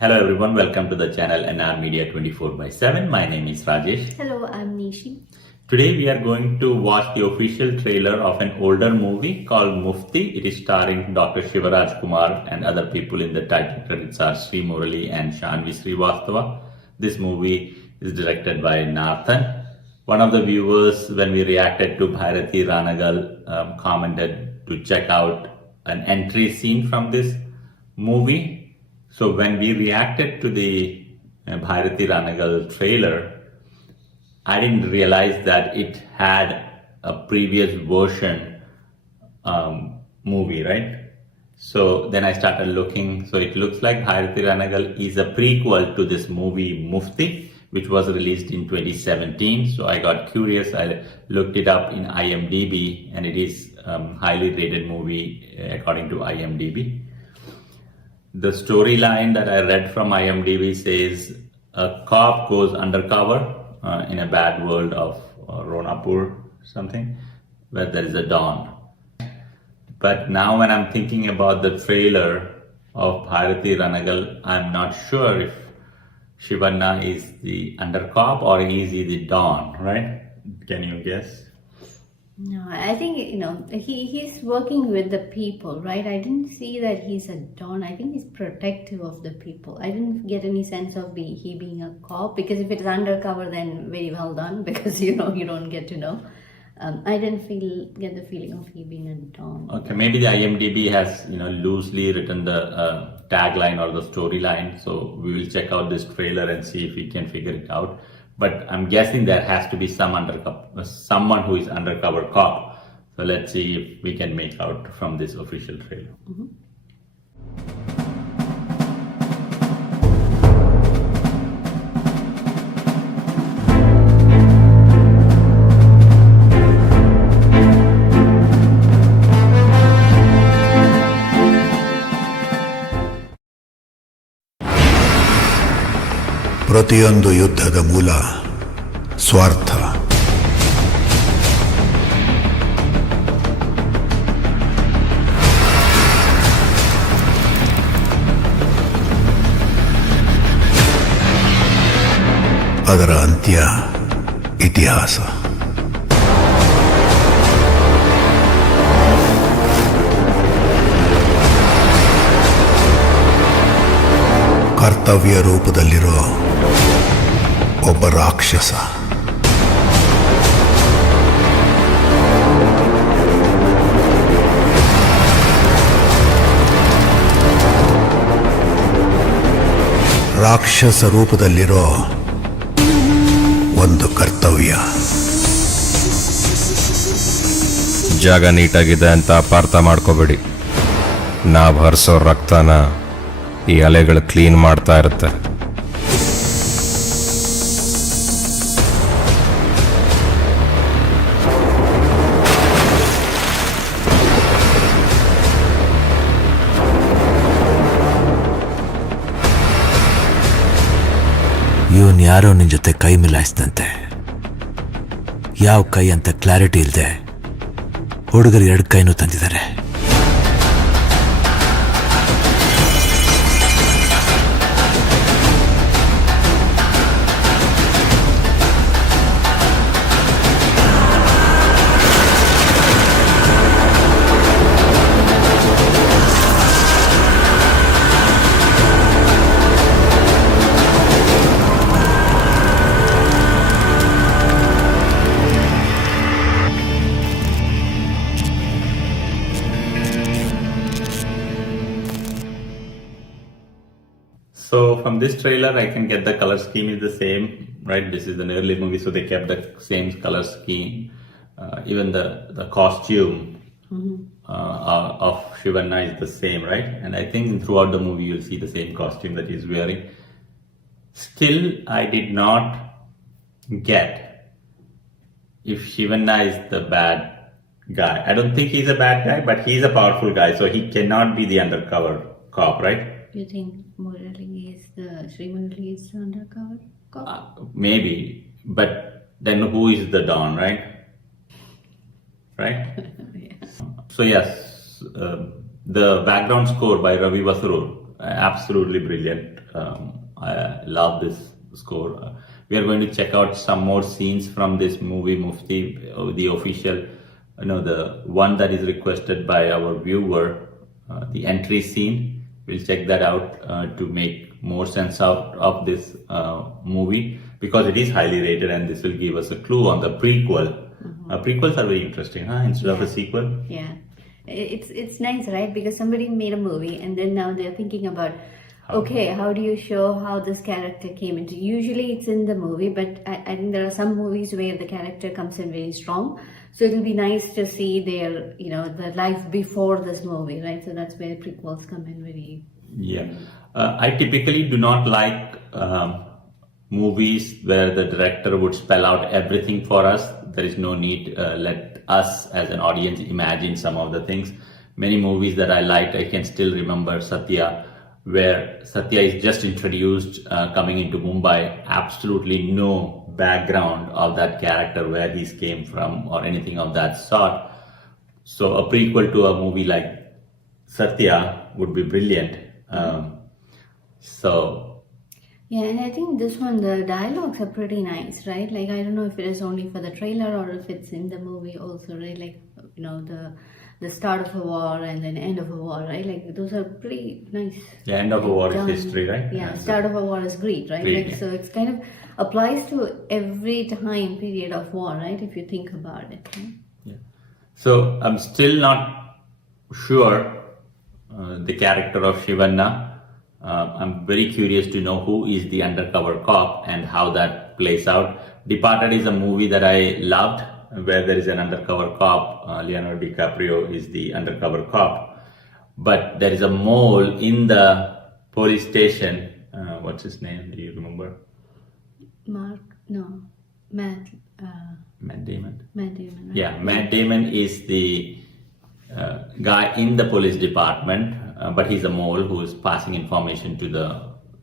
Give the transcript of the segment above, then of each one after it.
Hello everyone, welcome to the channel NR Media 24/7. My name is Rajesh. Hello, I'm Nishi. Today we are going to watch the official trailer of an older movie called Mufti. It is starring Dr. Shivaraj Kumar and other people in the title credits are Sri Murali and Shanvi Srivastava. This movie is directed by Nathan. One of the viewers, when we reacted to Bhairathi Ranagal, commented to check out an entry scene from this movie. So when we reacted to the Bhairathi Ranagal trailer, I didn't realize that it had a previous version movie, right? So then I started looking. So it looks like Bhairathi Ranagal is a prequel to this movie Mufti, which was released in 2017. So I got curious. I looked it up in IMDb, and it is highly rated movie according to IMDb. The storyline that I read from IMDb says a cop goes undercover in a bad world of Ronapur something, where there is a dawn. But now when I'm thinking about the trailer of Bhairathi Ranagal, I'm not sure if Shivanna is the undercop or is he the dawn, right? Can you guess? No, I think he's working with the people, right? I didn't see that he's a don. I think he's protective of the people. I didn't get any sense of he being a cop, because if it's undercover, then very well done, because you don't get to know. I didn't get the feeling of he being a don. Okay, maybe the IMDb has loosely written the tagline or the storyline. So we will check out this trailer and see if we can figure it out. But I'm guessing there has to be someone who is undercover cop. So let's see if we can make out from this official trailer. Mm-hmm. ಪ್ರತಿಯೊಂದು ಯುದ್ಧದ ಮೂಲ ಸ್ವಾರ್ಥ. ಅದರ ಅಂತ್ಯ ಇತಿಹಾಸ. ಕರ್ತವ್ಯ ರೂಪದಲ್ಲಿರೋ ಒಬ್ಬ ರಾಕ್ಷಸ. ರಾಕ್ಷಸ ರೂಪದಲ್ಲಿರೋ ಒಂದು ಕರ್ತವ್ಯ. ಜಾಗ ನೀಟಾಗಿದೆ ಅಂತ ಅಪಾರ್ಥ ಮಾಡ್ಕೋಬೇಡಿ. ನಾವು ಹರಿಸೋ ರಕ್ತನ ಈ ಅಲೆಗಳು ಕ್ಲೀನ್ ಮಾಡ್ತಾ ಇರುತ್ತೆ. ಇವನ್ ಯಾರೋ ನಿನ್ ಜೊತೆ ಕೈ ಮಿಲಾಯಿಸಿದಂತೆ. ಯಾವ ಕೈ ಅಂತ ಕ್ಲಾರಿಟಿ ಇಲ್ಲದೆ ಹುಡುಗರು 2 ಕೈನೂ ತಂದಿದ್ದಾರೆ. So from this trailer, I can get the color scheme is the same, right? This is an early movie, so they kept the same color scheme. Even the costume of Shivanna is the same, right? And I think throughout the movie, you'll see the same costume that he's wearing. Still, I did not get if Shivanna is the bad guy. I don't think he's a bad guy, but he's a powerful guy, so he cannot be the undercover cop, right? You think Sri Murali is the undercover cop? Maybe, but then who is the Don, right? Right? Yes. So yes, the background score by Ravi Vasarur, absolutely brilliant. I love this score. We are going to check out some more scenes from this movie, Mufti, the official, the one that is requested by our viewer, the entry scene. We'll check that out to make more sense out of this movie, because it is highly rated, and this will give us a clue on the prequel. Prequels are very interesting, instead of a sequel. Yeah, it's nice, right? Because somebody made a movie and then now they're thinking about, okay, how do you show how this character came into? Usually it's in the movie, but I think there are some movies where the character comes in very strong. So it'll be nice to see their, the life before this movie, right? So that's where prequels come in very. Yeah. I typically do not like movies where the director would spell out everything for us. There is no need. Let us as an audience imagine some of the things. Many movies that I liked, I can still remember Satya, where Satya is just introduced coming into Mumbai, absolutely no background of that character, where he came from or anything of that sort. So a prequel to a movie like Satya would be brilliant. Yeah, and I think this one, the dialogues are pretty nice, right? Like, I don't know if it is only for the trailer or if it's in the movie also, right? Like, the start of a war and then end of a war, right? Like, those are pretty nice. The end of a war is history, right? Yeah, start of a war is greed, right? Greed, like, yeah. So it's kind of applies to every time period of war, right? If you think about it. Right? Yeah. So I'm still not sure the character of Shivanna. I'm very curious to know who is the undercover cop and how that plays out. Departed is a movie that I loved, where there is an undercover cop. Leonardo DiCaprio is the undercover cop. But there is a mole in the police station. What's his name? Do you remember? Matt. Matt Damon. Matt Damon. Right? Yeah, Matt Damon is the guy in the police department, but he's a mole who is passing information to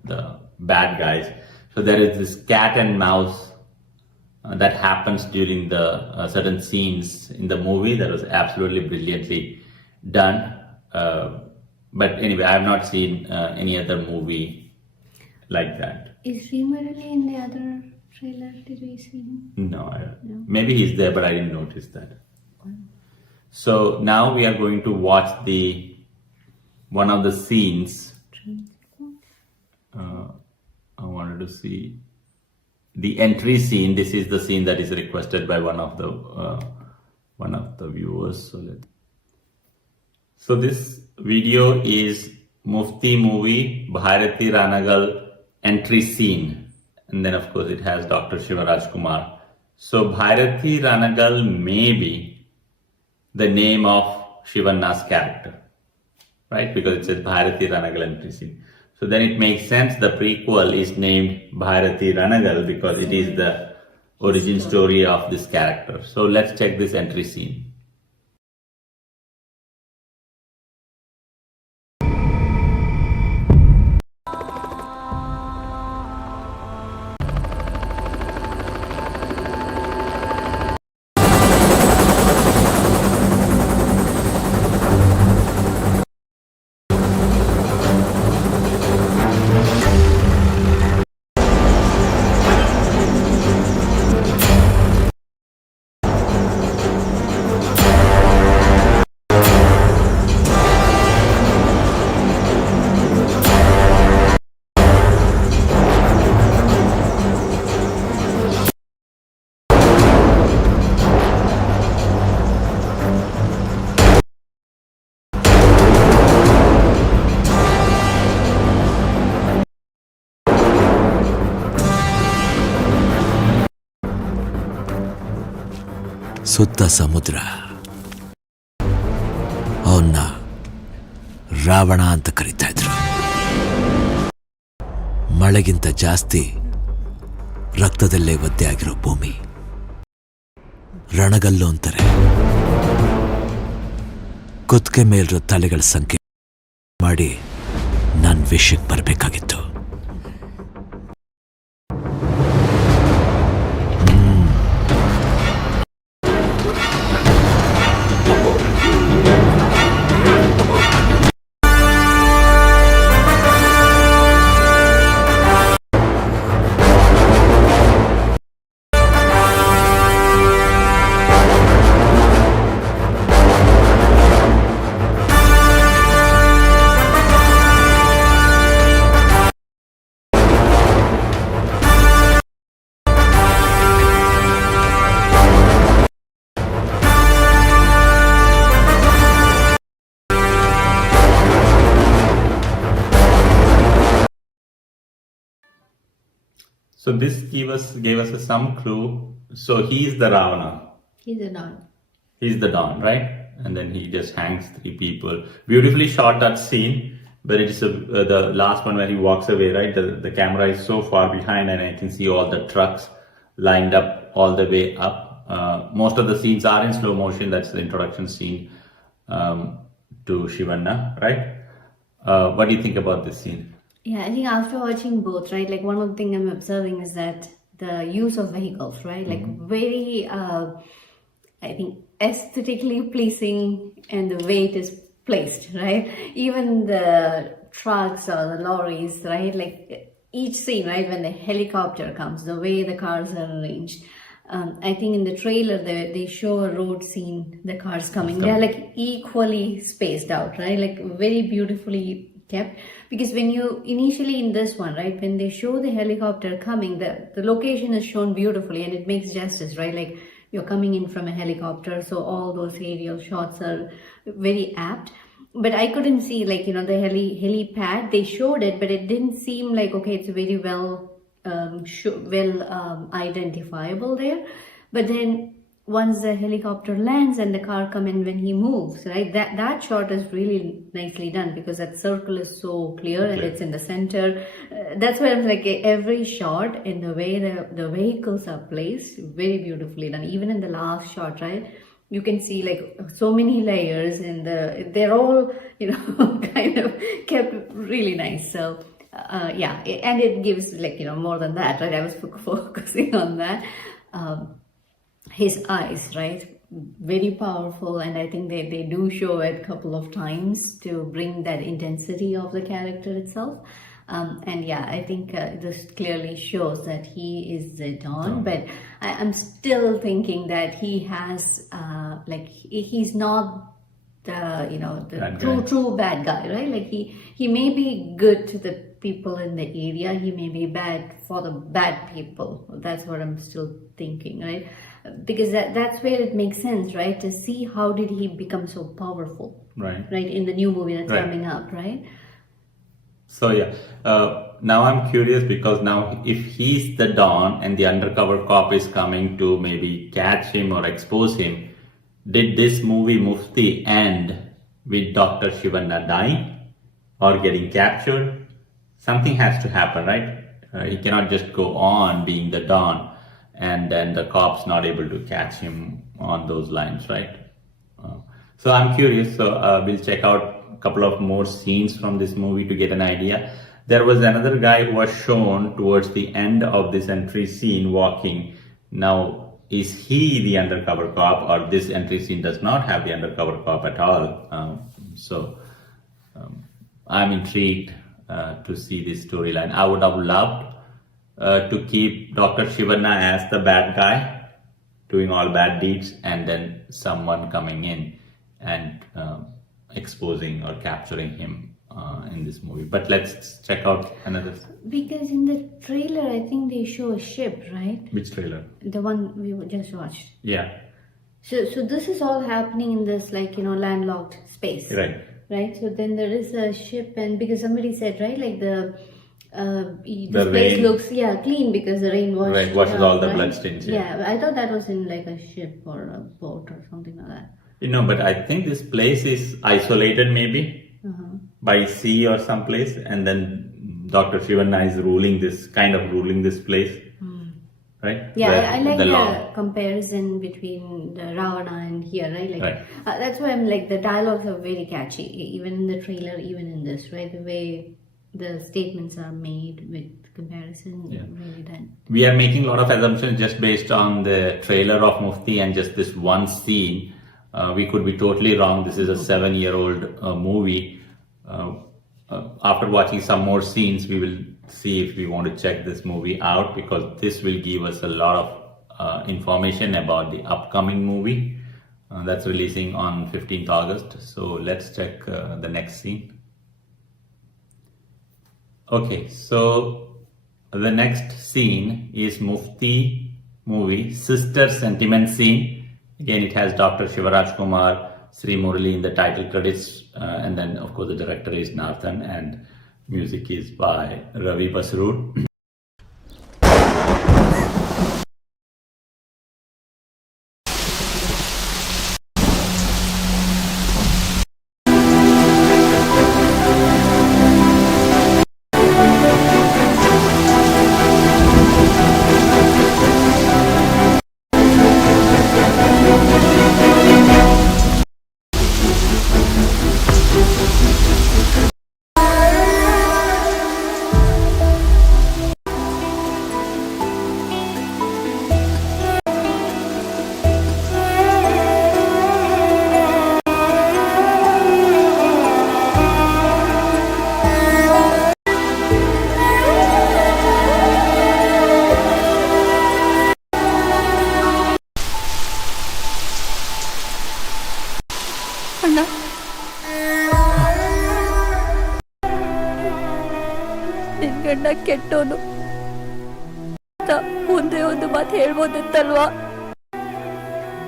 the bad guys. So there is this cat and mouse that happens during the certain scenes in the movie that was absolutely brilliantly done. But anyway, I have not seen any other movie like that. Is Srimarali in the other trailer? Did we see him? No, maybe he's there, but I didn't notice that. So now we are going to watch one of the scenes. I wanted to see the entry scene. This is the scene that is requested by one of the viewers. So this video is Mufti movie Bhairathi Ranagal entry scene, and then of course it has Dr. Shivaraj Kumar. So Bhairathi Ranagal may be the name of Shivanna's character, right? Because it says Bhairathi Ranagal entry scene. So then it makes sense the prequel is named Bhairathi Ranagal because it is the origin story of this character. So let's check this entry scene. ಸುತ್ತ ಸಮುದ್ರ. ಅವನ್ನ ರಾವಣ ಅಂತ ಕರೀತಾ ಇದ್ರು. ಮಳೆಗಿಂತ ಜಾಸ್ತಿ ರಕ್ತದಲ್ಲೇ ಒದ್ದೆ ಆಗಿರೋ ಭೂಮಿ ರಣಗಲ್ಲು ಅಂತಾರೆ. ಕುತ್ತಿಗೆ ಮೇಲಿರೋ ತಲೆಗಳ ಸಂಖ್ಯೆ ಮಾಡಿ ನನ್ನ ವಿಷಯಕ್ಕೆ ಬರಬೇಕಾಗಿತ್ತು. So this gave us some clue. So he's the Ravana. He's a Don. He's the Don, right? And then he just hangs 3 people. Beautifully shot that scene, but it is the last one where he walks away, right? The camera is so far behind, and I can see all the trucks lined up all the way up. Most of the scenes are in slow motion. That's the introduction scene to Shivanna, right? What do you think about this scene? Yeah, I think after watching both, right, like one of the things I'm observing is that the use of vehicles, right, like very, I think, aesthetically pleasing, and the way it is placed, right? Even the trucks or the lorries, right, like each scene, right, when the helicopter comes, the way the cars are arranged. I think in the trailer they show a road scene, the cars coming. They're like equally spaced out, right? Like very beautifully kept. Because when you initially in this one, right, when they show the helicopter coming, the location is shown beautifully and it makes justice, right? Like you're coming in from a helicopter, so all those aerial shots are very apt. But I couldn't see, like, you know, the helipad. They showed it, but it didn't seem like, okay, it's very well identifiable there. But then once the helicopter lands and the car come in when he moves, right, that shot is really nicely done, because that circle is so clear and it's in the center. That's where, like, every shot in the way the vehicles are placed, very beautifully done. Even in the last shot, right, you can see like so many layers, and they're all, you know, kind of kept really nice. So yeah, and it gives, like, you know, more than that, right? I was focusing on that. His eyes, right? Very powerful, and I think they do show it a couple of times to bring that intensity of the character itself. And yeah, I think this clearly shows that he is the Don, but I'm still thinking that he has, like, he's not the, you know, the true bad guy, right? Like he may be good to the people in the area, he may be bad for the bad people. That's what I'm still thinking, right? Because that's where it makes sense, right? To see how did he become so powerful, right? In the new movie that's coming up, right? So yeah, now I'm curious, because now if he's the Don and the undercover cop is coming to maybe catch him or expose him, did this movie Mufti end with Dr. Shivanna dying or getting captured? Something has to happen, right? He cannot just go on being the Don and then the cops not able to catch him on those lines, right? So I'm curious. So we'll check out a couple of more scenes from this movie to get an idea. There was another guy who was shown towards the end of this entry scene walking. Now, is he the undercover cop, or this entry scene does not have the undercover cop at all? So I'm intrigued to see this storyline. I would have loved to keep Dr. Shivanna as the bad guy doing all bad deeds, and then someone coming in and exposing or capturing him in this movie. But let's check out another. Because in the trailer, I think they show a ship, right? Which trailer? The one we just watched. Yeah. So this is all happening in this, like, you know, landlocked space. Right. So then there is a ship, and because somebody said, right, like the place looks clean because the rain washes all the bloodstains. Yeah, I thought that was in like a ship or a boat or something like that. You know, but I think this place is isolated, maybe by sea or someplace, and then Dr. Shivanna is ruling this place, right? Yeah, I like the comparison between the Ravana and here, right? Like that's why I'm like, the dialogues are very catchy, even in the trailer, even in this, right? The way the statements are made with comparison, really done. We are making a lot of assumptions just based on the trailer of Mufti and just this one scene. We could be totally wrong. This is a 7-year-old movie. After watching some more scenes, we will see if we want to check this movie out, because this will give us a lot of information about the upcoming movie that's releasing on 15th August. So let's check the next scene. Okay, so the next scene is Mufti movie Sister Sentiment scene. Again, it has Dr. Shivaraj Kumar, Sri Murali in the title credits, and then of course the director is Nathan, and music is by Ravi Basrood. ನಿನ್ ಗಂಡ ಕೆಟ್ಟೋನು ಅಂತ ಒಂದೇ ಒಂದು ಮಾತು ಹೇಳ್ಬೋದಿತ್ತಲ್ವಾ?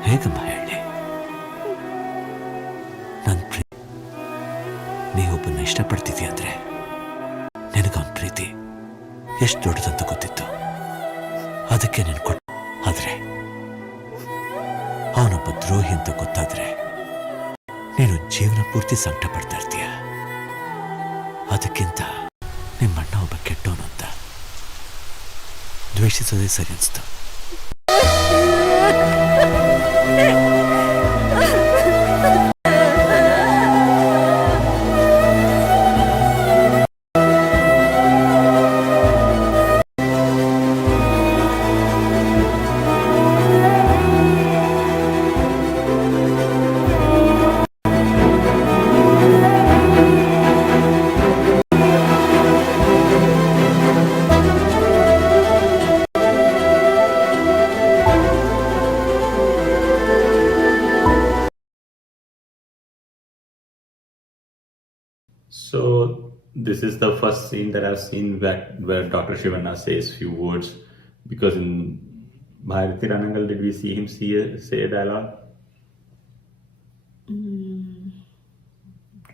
ಹೇಗಮ್ಮ ಹೇಳಿ? ನನ್ ನೀವೊಬ್ಬನ ಇಷ್ಟಪಡ್ತಿದ್ಯ ಅಂದ್ರೆ ನಿನಗವನ ಪ್ರೀತಿ ಎಷ್ಟು ದೊಡ್ಡದಂತ ಗೊತ್ತಿತ್ತು, ಅದಕ್ಕೆ ನೀನು ಕೊಟ್ಟ. ಆದ್ರೆ ಅವನೊಬ್ಬ ದ್ರೋಹಿ ಅಂತ ಗೊತ್ತಾದ್ರೆ ನೀನು ಜೀವನ ಪೂರ್ತಿ ಸಂಕಟ ಪಡ್ತಾ ಇರ್ತೀಯ. ಅದಕ್ಕಿಂತ ನಿಮ್ಮಣ್ಣ ಒಬ್ಬ ಕೆಟ್ಟವನು ಅಂತ ದ್ವೇಷಿಸೋದೇ ಸರಿ ಅನಿಸ್ತು. So this is the first scene that I've seen where Dr. Shivanna says few words, because in Bhairathi Ranagal, did we see him say a dialogue?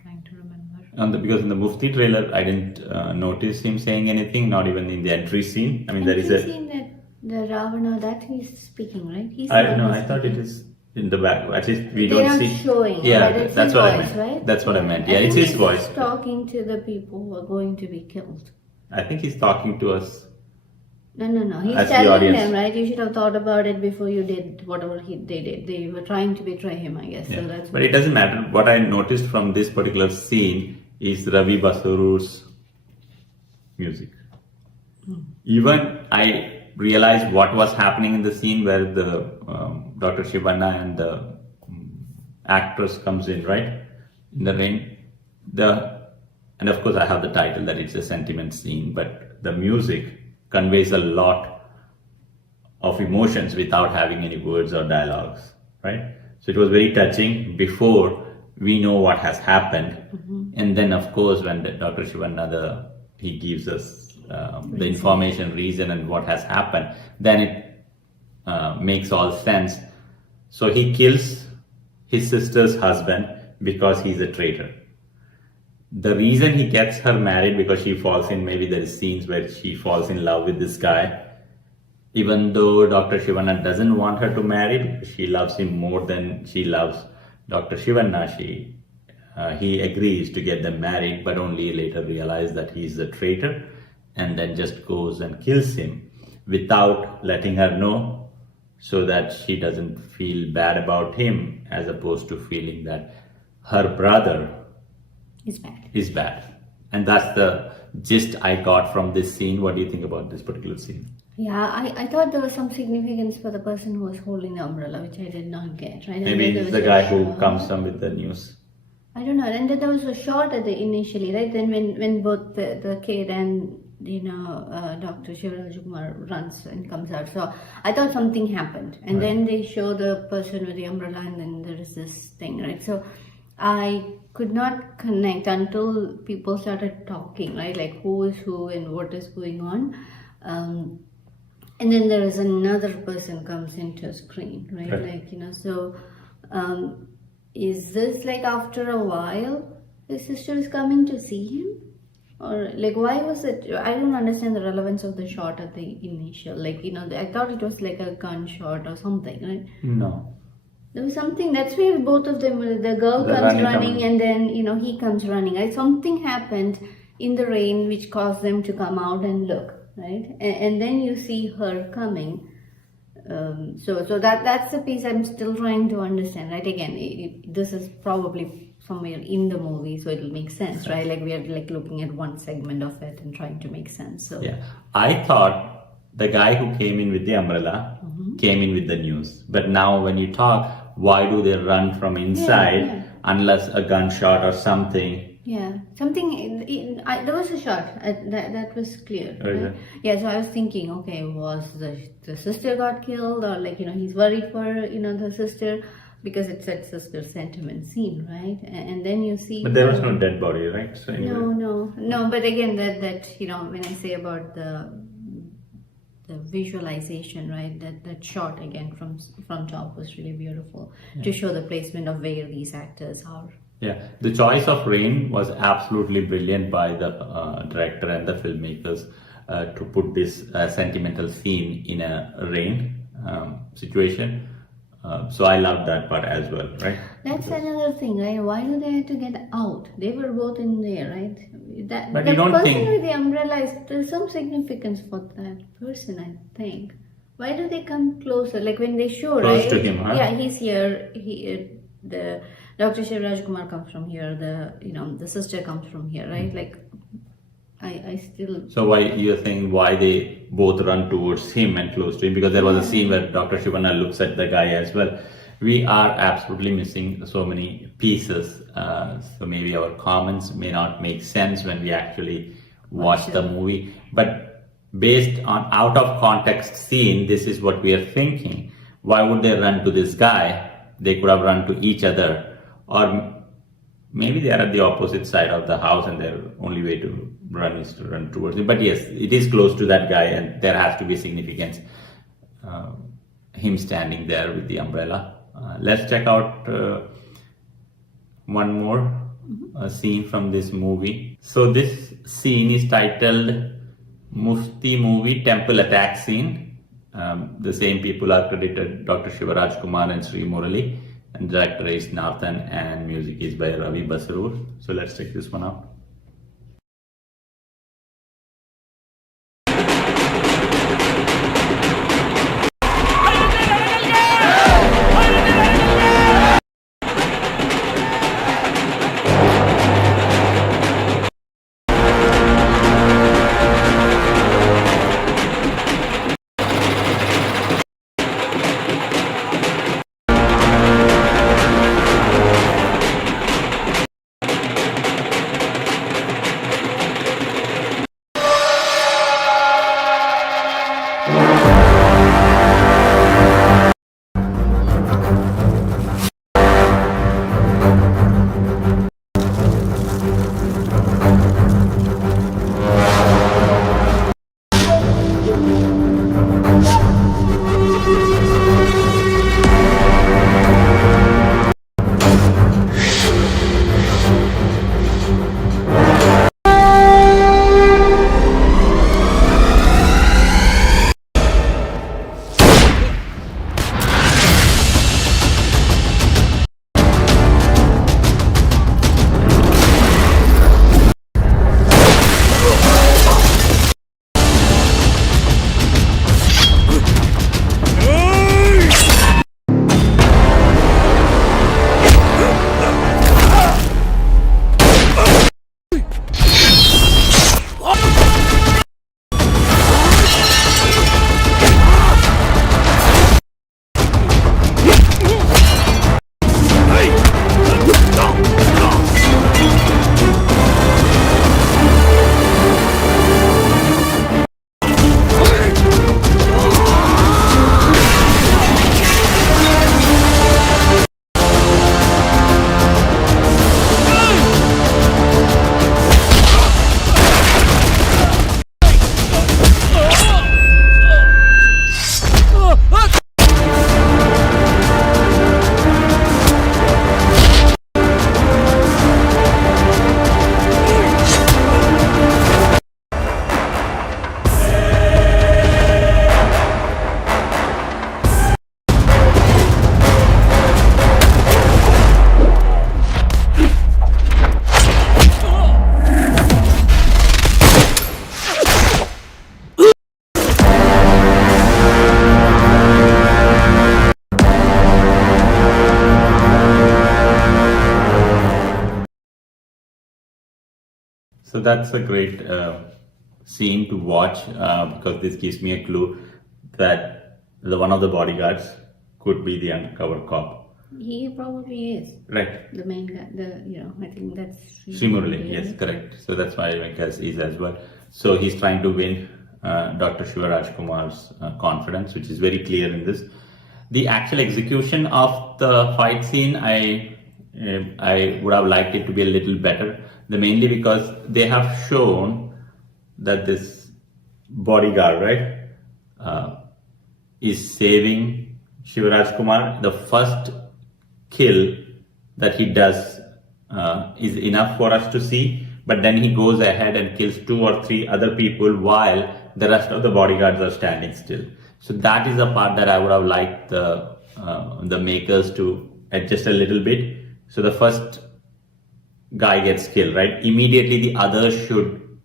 Trying to remember. Because in the Mufti trailer, I didn't notice him saying anything, not even in the entry scene. I mean, there is a scene that the Ravana that he's speaking, right? I thought it is in the back. At least we They're don't not see. showing. Yeah, but it's that's his what I voice, meant. right? That's what I meant. Yeah, I it's think his he's voice. talking to the people who are going to be killed. I think he's talking to us. No. He's As the telling audience. them, right? You should have thought about it before you did whatever they did. They were trying to betray him, I guess. Yeah. So that's But it doesn't matter. What I noticed from this particular scene is Ravi Basuru's music. Even I realized what was happening in the scene where the Dr. Shivanna and the actress comes in, right? In the rain. And of course I have the title that it's a sentiment scene, but the music conveys a lot of emotions without having any words or dialogues, right? So it was very touching before we know what has happened. And then of course when Dr. Shivanna, he gives us the information, reason and what has happened, then it makes all sense. So he kills his sister's husband because he's a traitor. The reason he gets her married, because she falls in, maybe there is scenes where she falls in love with this guy, even though Dr. Shivanna doesn't want her to marry because she loves him more than she loves Dr. Shivanna. He agrees to get them married, but only later realizes that he's a traitor, and then just goes and kills him without letting her know, so that she doesn't feel bad about him, as opposed to feeling that her brother is bad. And that's the gist I got from this scene. What do you think about this particular scene? Yeah, I thought there was some significance for the person who was holding the umbrella, which I did not get, right? Maybe it's the guy who comes up with the news. I don't know. And then there was a shot at the initially, right? Then when both the kid and Dr. Shivaraj runs and comes out. So I thought something happened, and then they show the person with the umbrella, and then there is this thing, right? So I could not connect until people started talking, right? Like who is who and what is going on. And then there is another person comes into a screen, right? Like, so is this like after a while his sister is coming to see him? Or like why was it? I don't understand the relevance of the shot at the initial. Like, I thought it was like a gunshot or something, right? No. There was something, that's why both of them, the girl comes running and then, he comes running. Right? Something happened in the rain which caused them to come out and look, right? And then you see her coming. So that's the piece I'm still trying to understand, right? Again, this is probably somewhere in the movie, so it'll make sense, right? Like we are like looking at one segment of it and trying to make sense. So yeah, I thought the guy who came in with the umbrella came in with the news. But now when you talk, why do they run from inside unless a gunshot or something? Yeah, something. There was a shot that was clear. Right? Yeah, so I was thinking, okay, was the sister got killed, or like he's worried for the sister. because it sets us the sentiment scene, right? And then you see. But there was no dead body, right? So anyway. No. But again, that when I say about the visualization, right? That shot again from top was really beautiful to show the placement of where these actors are. Yeah, the choice of rain was absolutely brilliant by the director and the filmmakers to put this sentimental scene in a rain situation. So I loved that part as well, right? That's another thing, right? Why do they have to get out? They were both in there, right? But the you don't person think- with the umbrella there's some significance for that person, I think. Why do they come closer? Like when they show, Close right? to him, huh? Yeah, he's here. The Dr. Shivraj Kumar comes from here. The sister comes from here, right? Like I still. So you're saying why they both run towards him and close to him? Because there was a scene where Dr. Shivana looks at the guy as well. We are absolutely missing so many pieces. So maybe our comments may not make sense when we actually watch the movie. But based on out of context scene, this is what we are thinking. Why would they run to this guy? They could have run to each other. Or maybe they are at the opposite side of the house and their only way to run is to run towards him. But yes, it is close to that guy and there has to be significance. Him standing there with the umbrella. Let's check out one more scene from this movie. So this scene is titled Mufti Movie Temple Attack Scene. The same people are credited, Dr. Shivraj Kumar and Sri Murali. And director is Nathan and music is by Ravi Basrur. So let's check this one out. So that's a great scene to watch because this gives me a clue that one of the bodyguards could be the undercover cop. He probably is. Right. The main guy, I think that's Sri Murali, yes, correct. So that's why my guess is as well. So he's trying to win Dr. Shivraj Kumar's confidence, which is very clear in this. The actual execution of the fight scene, I would have liked it to be a little better. Mainly because they have shown that this bodyguard, right, is saving Shivaraj Kumar. The first kill that he does is enough for us to see, but then he goes ahead and kills 2 or 3 other people while the rest of the bodyguards are standing still. So that is a part that I would have liked the makers to adjust a little bit. So the first guy gets killed, right? Immediately the others should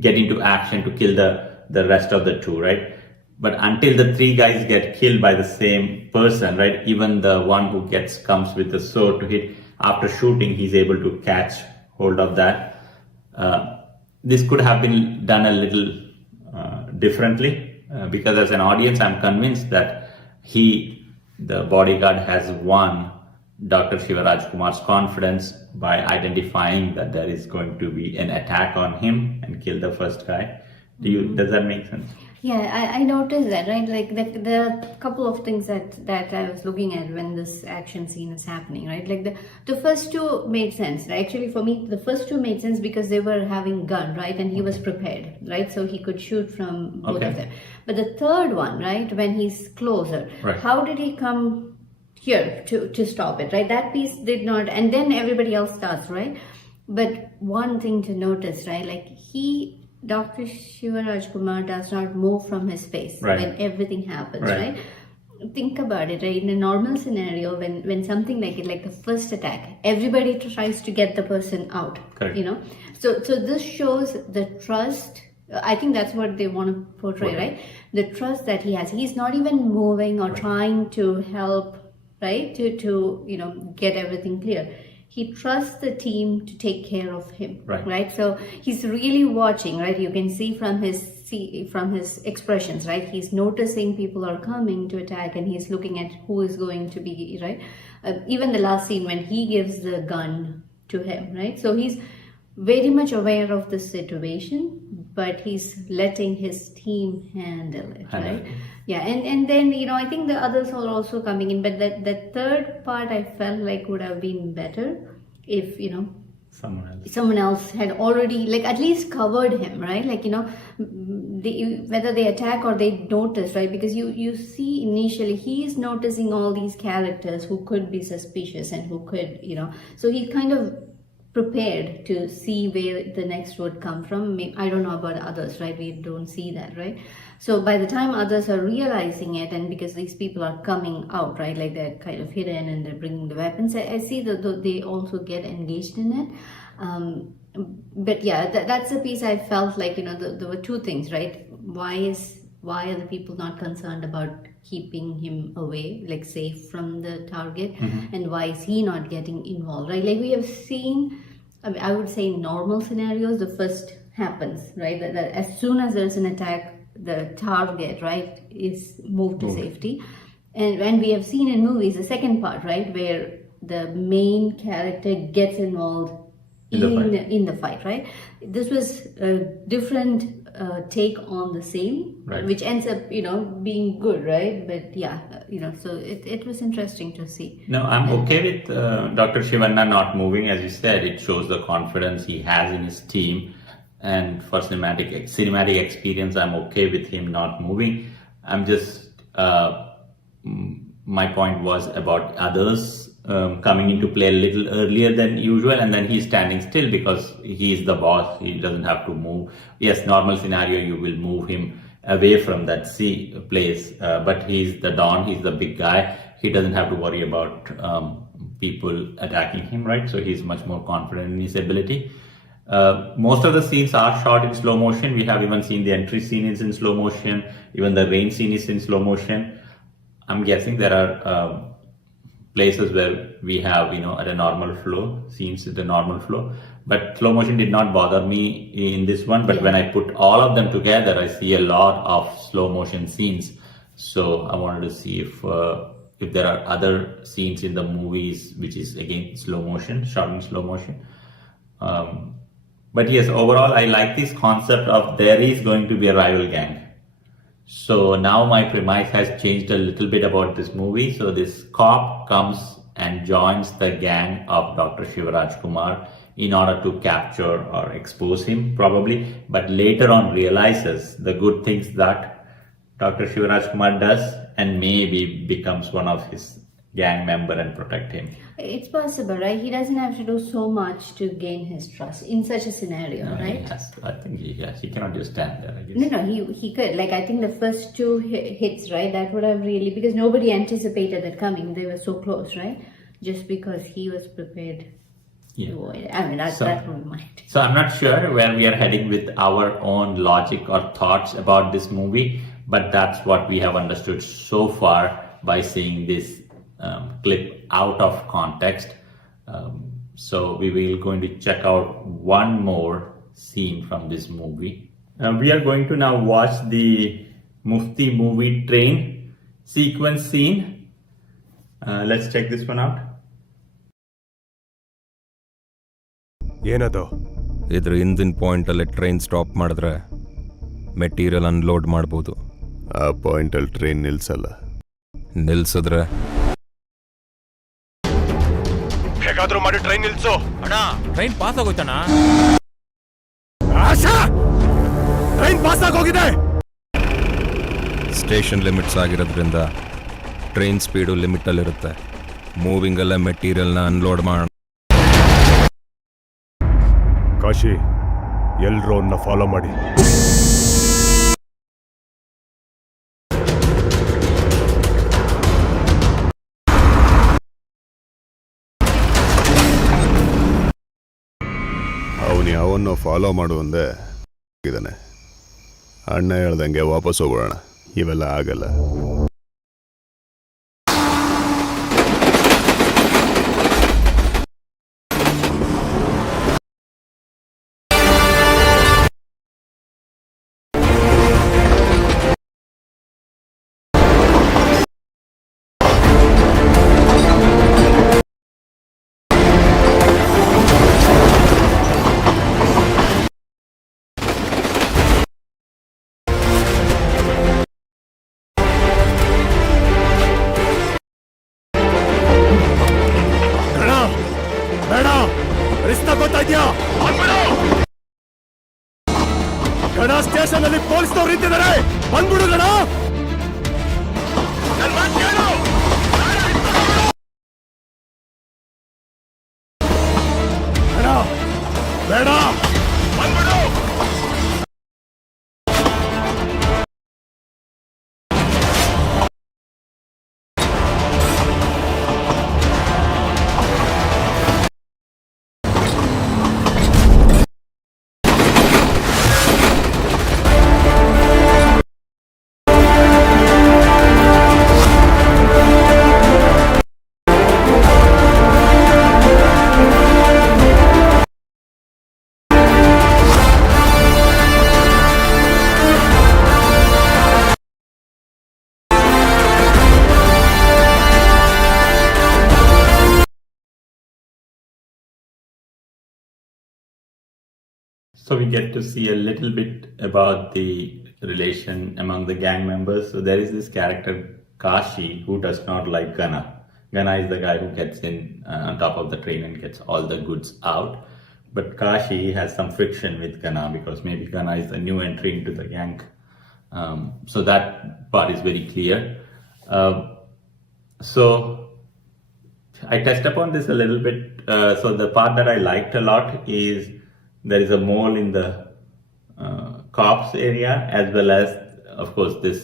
get into action to kill the rest of the 2, right? But until the 3 guys get killed by the same person, right? Even the one who comes with the sword to hit, after shooting, he's able to catch hold of that. This could have been done a little differently because as an audience, I'm convinced that the bodyguard has won Dr. Shivaraj Kumar's confidence by identifying that there is going to be an attack on him and kill the first guy. Does that make sense? Yeah, I noticed that, right? Like there are a couple of things that I was looking at when this action scene is happening, right? Like the first 2 made sense. Right? Actually, for me, the first 2 made sense because they were having gun, right? And he was prepared, right? So he could shoot from both of them. But the third one, right, when he's closer, right, how did he come here to stop it, right? That piece did not, and then everybody else starts, right? But one thing to notice, right? Like Dr. Shivaraj Kumar does not move from his face when everything happens, right? Think about it, right? In a normal scenario, when something like it, like the first attack, everybody tries to get the person out. Correct. You know, so this shows the trust. I think that's what they want to portray, right? The trust that he has. He's not even moving or trying to help, right? To get everything clear. He trusts the team to take care of him, right? So he's really watching, right? You can see from his expressions, right? He's noticing people are coming to attack, and he's looking at who is going to be, right? Even the last scene when he gives the gun to him, right? So he's very much aware of the situation, but he's letting his team handle it, right? Yeah, and then I think the others are also coming in, but the third part I felt like would have been better if someone else had already like at least covered him, right? Like whether they attack or they notice, right? Because you see initially he's noticing all these characters who could be suspicious and who could so he kind of prepared to see where the next would come from. I don't know about others, right? We don't see that, right? So by the time others are realizing it, and because these people are coming out, right, like they're kind of hidden and they're bringing the weapons, I see that they also get engaged in it. But yeah, that's the piece I felt like, there were 2 things, right? Why are the people not concerned about keeping him away, like safe from the target? And why is he not getting involved, right? Like we have seen, I would say in normal scenarios, the first happens, right? That as soon as there's an attack, the target, right, is moved to safety. And when we have seen in movies, the second part, right, where the main character gets involved in the fight, right? This was a different take on the same, which ends up, being good, right? But yeah, so it was interesting to see. No, I'm okay with Dr. Shivanna not moving. As you said, it shows the confidence he has in his team. And for cinematic experience, I'm okay with him not moving. I'm just, my point was about others coming into play a little earlier than usual, and then he's standing still because he's the boss. He doesn't have to move. Yes, normal scenario, you will move him away from that place, but he's the Don, he's the big guy. He doesn't have to worry about people attacking him, right? So he's much more confident in his ability. Most of the scenes are shot in slow motion. We have even seen the entry scene is in slow motion. Even the rain scene is in slow motion. I'm guessing there are places where we have, at a normal flow, scenes at a normal flow. But slow motion did not bother me in this one. But when I put all of them together, I see a lot of slow motion scenes. So I wanted to see if there are other scenes in the movies which is again slow motion, shot in slow motion. But yes, overall, I like this concept of there is going to be a rival gang. So now my premise has changed a little bit about this movie. So this cop comes and joins the gang of Dr. Shivaraj Kumar in order to capture or expose him, probably, but later on realizes the good things that Dr. Shivaraj Kumar does and maybe becomes one of his gang member and protect him. It's possible, right? He doesn't have to do so much to gain his trust in such a scenario, right? Yes, I think he cannot just stand there, I guess. No, he could. Like, I think the first two hits, right? That would have really, because nobody anticipated that coming. They were so close, right? Just because he was prepared. Yeah. I mean, that would mind. So I'm not sure where we are heading with our own logic or thoughts about this movie, but that's what we have understood so far by seeing this clip out of context. So we will going to check out one more scene from this movie. We are going to now watch the Mufti movie train sequence scene. Let's check this one out. ಏನದು? ಇದ್ರ ಹಿಂದಿನ ಪಾಯಿಂಟಲ್ಲಿ train stop ಮಾಡಿದ್ರೆ material unload ಮಾಡ್ಬೋದು. ಆ ಪಾಯಿಂಟಲ್ಲಿ train ನಿಲ್ಸಲ್ಲ. ನಿಲ್ಸಿದ್ರೆ ಹೇಗಾದ್ರೂ ಮಾಡಿ train ನಿಲ್ಸು. ಅಣ್ಣ ಟ್ರೈನ್ ಪಾಸ್ ಆಗೋಯ್ತಣ್ಣ. ಟ್ರೈನ್ ಪಾಸ್ ಆಗೋಗಿದೆ. ಸ್ಟೇಷನ್ ಲಿಮಿಟ್ಸ್ ಆಗಿರೋದ್ರಿಂದ ಟ್ರೈನ್ ಸ್ಪೀಡು ಲಿಮಿಟಲ್ಲಿರುತ್ತೆ. ಮೂವಿಂಗಲ್ಲೇ ಮೆಟೀರಿಯಲ್ನ ಅನ್ಲೋಡ್ ಮಾಡೋಣ. ಕಾಶಿ, ಎಲ್ರೂ ಅವನ್ನ ಫಾಲೋ ಮಾಡಿ. ಅವನು ಯಾವನ್ನೋ ಫಾಲೋ ಮಾಡು ಅಂದೆ ಇದ್ದಾನೆ. ಅಣ್ಣ ಹೇಳ್ದಂಗೆ ವಾಪಸ್ ಹೋಗೋಣ. ಇವೆಲ್ಲ ಆಗಲ್ಲ. ಗಣ ಸ್ಟೇಷನ್ ಅಲ್ಲಿ ಪೊಲೀಸ್ನವ್ರು ನಿಂತಿದ್ದಾರೆ. ಬಂದ್ಬಿಡು ಗಣ. ಬೇಡ, ಬಂದ್ಬಿಡು. So we get to see a little bit about the relation among the gang members. So there is this character Kashi who does not like Gana. Gana is the guy who gets in on top of the train and gets all the goods out. But Kashi has some friction with Gana because maybe Gana is a new entry into the gang. So that part is very clear. So I touched upon this a little bit. So the part that I liked a lot is there is a mole in the cops area, as well as, of course, this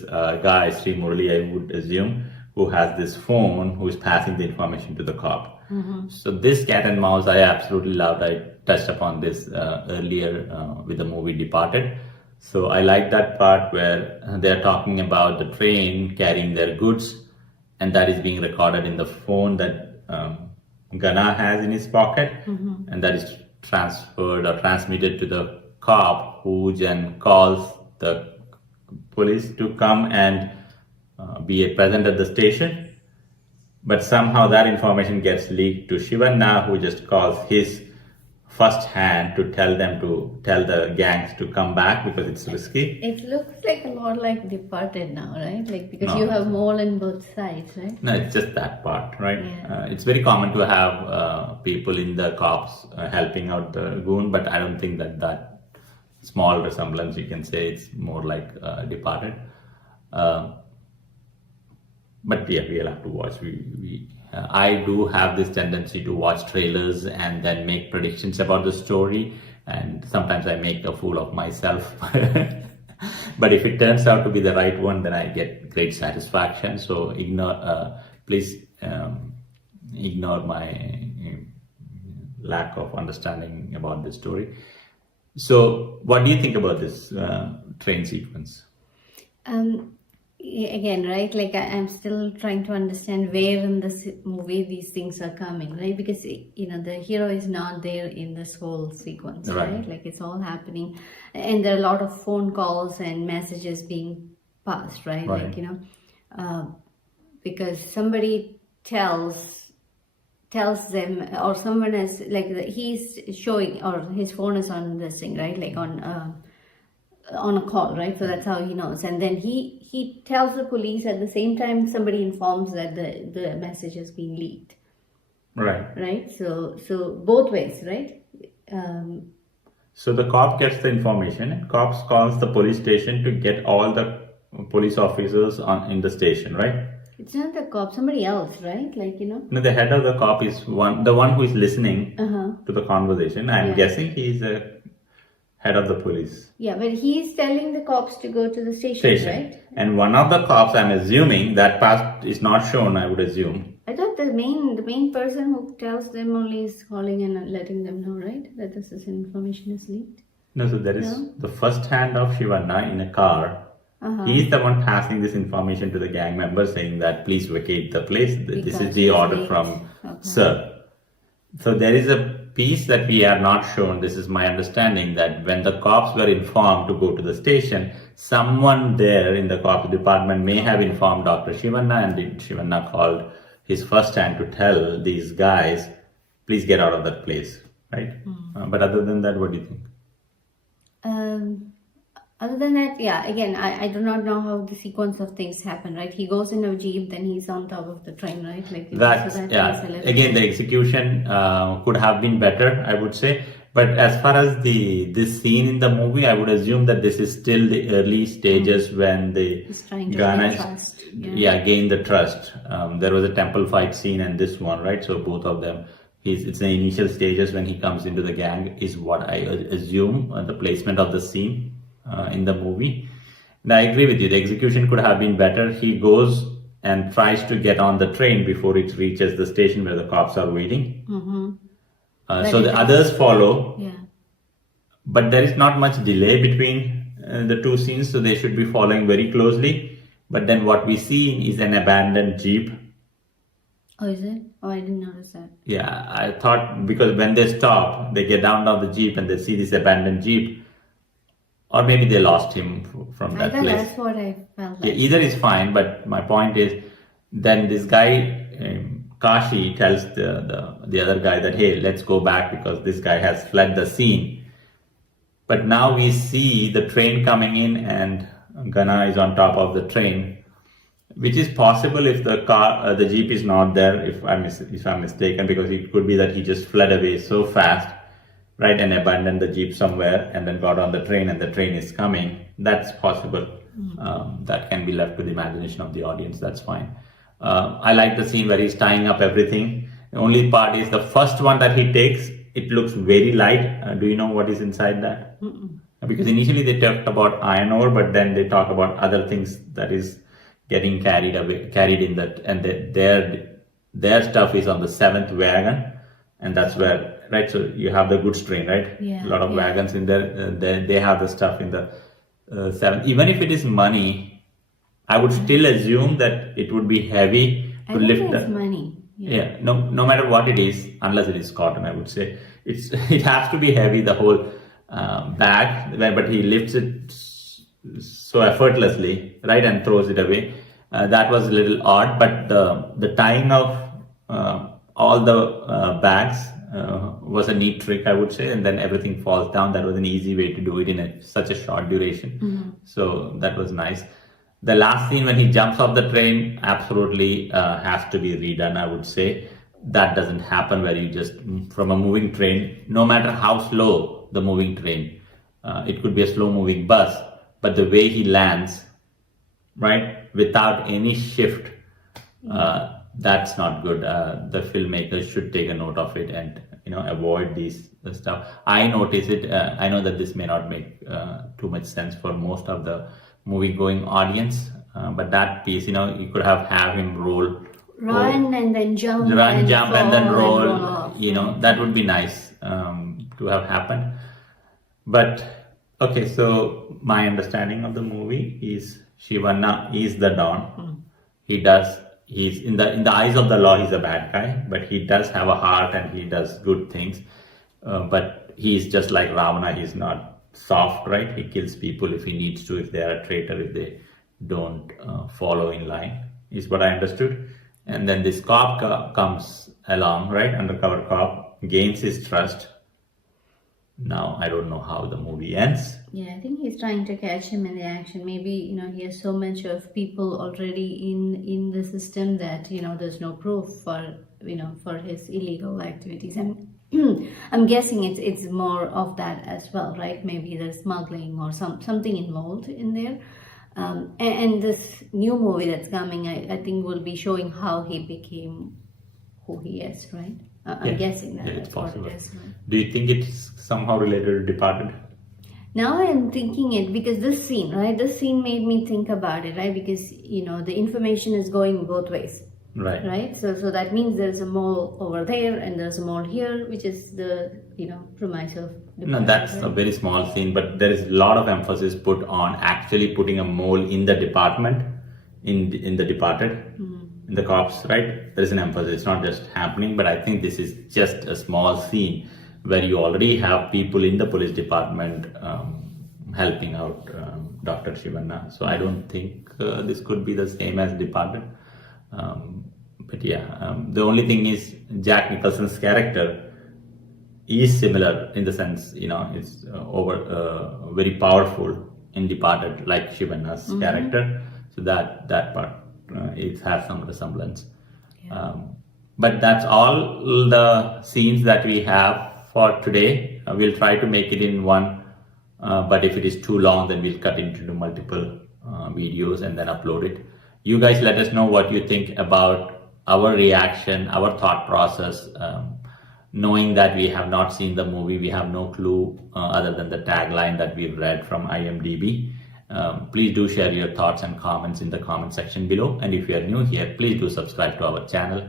guy, Sri Murali, I would assume, who has this phone, who is passing the information to the cop. Mm-hmm. So this cat and mouse I absolutely loved. I touched upon this earlier with the movie Departed. So I like that part where they're talking about the train carrying their goods, and that is being recorded in the phone that Gana has in his pocket, and that is transferred or transmitted to the cop, who then calls the police to come and be present at the station. But somehow that information gets leaked to Shivanna, who just calls his first hand to tell the gangs to come back because it's risky. It looks like a lot like Departed now, right? Like, because No. you have mole on both sides, right? No, it's just that part, right? Yeah. It's very common to have people in the cops helping out the goon, but I don't think that small resemblance, you can say it's more like Departed. But yeah, we'll have to watch. I do have this tendency to watch trailers and then make predictions about the story, and sometimes I make a fool of myself. But if it turns out to be the right one, then I get great satisfaction. So please ignore my lack of understanding about this story. So, what do you think about this train sequence? Again, right? Like, I'm still trying to understand where in this movie these things are coming, right? Because, the hero is not there in this whole sequence, right? Like, it's all happening, and there are a lot of phone calls and messages being passed, right? Like, because somebody tells them, or someone is like, he's showing, or his phone is on this thing, right? Like on a call, right? So that's how he knows. And then he tells the police at the same time somebody informs that the message has been leaked. Right? So both ways, right? So the cop gets the information, and cops calls the police station to get all the police officers in the station, right? It's not the cop, somebody else, right? Like, No, the head of the cop is the one who is listening to the conversation. I'm guessing he's a head of the police. Yeah, but he's telling the cops to go to the station, right? And one of the cops, I'm assuming, that part is not shown, I would assume. I thought the main person who tells them only is calling and letting them know, right? That this information is leaked. No, so there is the first hand of Shivanna in a car. He's the one passing this information to the gang members, saying that please vacate the place. This is the order from Sir. So there is a piece that we are not shown. This is my understanding, that when the cops were informed to go to the station, someone there in the cops department may have informed Dr. Shivanna, and Shivanna called his first hand to tell these guys, please get out of that place, right? But other than that, what do you think? Other than that, yeah, again, I do not know how the sequence of things happen, right? He goes in a jeep, then he's on top of the train, right? Like, Again, the execution could have been better, I would say. But as far as this scene in the movie, I would assume that this is still the early stages when he's trying to gain trust. Gain the trust. There was a temple fight scene and this one, right? So both of them, it's the initial stages when he comes into the gang is what I assume, the placement of the scene in the movie. And I agree with you, the execution could have been better. He goes and tries to get on the train before it reaches the station where the cops are waiting. So the others follow. Yeah. But there is not much delay between the two scenes, so they should be following very closely. But then what we see is an abandoned jeep. Oh, is it? Oh, I didn't notice that. Yeah, I thought because when they stop, they get down the jeep and they see this abandoned jeep. Or maybe they lost him from that place. That's what I felt like. Yeah, either is fine, but my point is, then this guy, Kashi, tells the other guy that, hey, let's go back because this guy has fled the scene. But now we see the train coming in and Gana is on top of the train, which is possible if the jeep is not there, if I'm mistaken, because it could be that he just fled away so fast, right, and abandoned the jeep somewhere and then got on the train and the train is coming. That's possible. That can be left to the imagination of the audience. That's fine. I like the scene where he's tying up everything. The only part is the first one that he takes, it looks very light. Do you know what is inside that? Because initially they talked about iron ore, but then they talk about other things that is getting carried in that, and their stuff is on the 7th wagon, and that's where, right, so you have the goods train, right? Yeah, a lot of wagons in there. They have the stuff in the 7th. Even if it is money, I would still assume that it would be heavy to lift it's money. Yeah, no matter what it is, unless it is cotton, I would say it has to be heavy, the whole bag. But he lifts it so effortlessly, right, and throws it away. That was a little odd, but the tying of all the bags was a neat trick, I would say, and then everything falls down. That was an easy way to do it in such a short duration. So that was nice. The last scene when he jumps off the train absolutely has to be redone, I would say. That doesn't happen where you just, from a moving train, no matter how slow the moving train, it could be a slow moving bus, but the way he lands, right, without any shift, that's not good. The filmmakers should take a note of it and avoid these stuff. I notice it. I know that this may not make too much sense for most of the movie-going audience, but that piece, you could have him Run and then jump. Jump and then roll. And roll off. That would be nice to have happened. But okay, so my understanding of the movie is Shivanna is the Don. He's in the eyes of the law, he's a bad guy, but he does have a heart and he does good things. But he's just like Ravana. He's not soft, right? He kills people if he needs to, if they are a traitor, if they don't follow in line, is what I understood. And then this cop comes along, right? Undercover cop, gains his trust. Now, I don't know how the movie ends. Yeah, I think he's trying to catch him in the action. Maybe, he has so much of people already in the system that, there's no proof for his illegal activities. And I'm guessing it's more of that as well, right? Maybe there's smuggling or something involved in there. And this new movie that's coming, I think will be showing how he became who he is, right? I'm guessing that. Yeah, it's that's what possible. it is, right? Do you think it's somehow related to Departed? Now I'm thinking it because this scene, right? This scene made me think about it, right? Because, the information is going both ways. Right. Right? So that means there's a mole over there and there's a mole here, which is the, premise of No, that's a very small scene, but there is a lot of emphasis put on actually putting a mole in the department, in the Departed, in the cops, right? There is an emphasis. It's not just happening, but I think this is just a small scene where you already have people in the police department helping out Dr. Shivanna. So I don't think this could be the same as Departed. But yeah, the only thing is Jack Nicholson's character is similar in the sense, it's very powerful in Departed, like Shivanna's character. So that part it has some resemblance. Yeah. But that's all the scenes that we have for today. We'll try to make it in one, but if it is too long, then we'll cut into multiple videos and then upload it. You guys let us know what you think about our reaction, our thought process. Knowing that we have not seen the movie, we have no clue other than the tagline that we've read from IMDb. Please do share your thoughts and comments in the comment section below. And if you are new here, please do subscribe to our channel.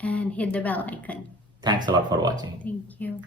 And hit the bell icon. Thanks a lot for watching. Thank you.